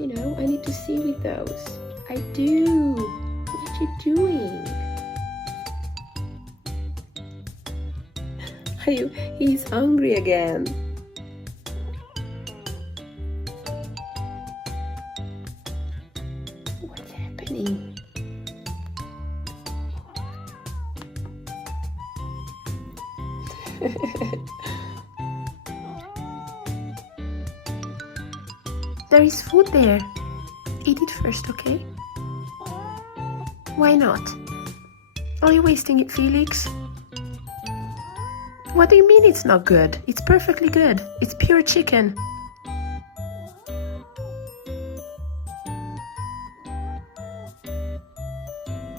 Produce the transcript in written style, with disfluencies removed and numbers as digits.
You know, I need to see with those. I do. What are you doing? He's hungry again. What's happening? There is food there. Eat it first, okay? Why not? Are you wasting it, Felix? What do you mean it's not good? It's perfectly good. It's pure chicken.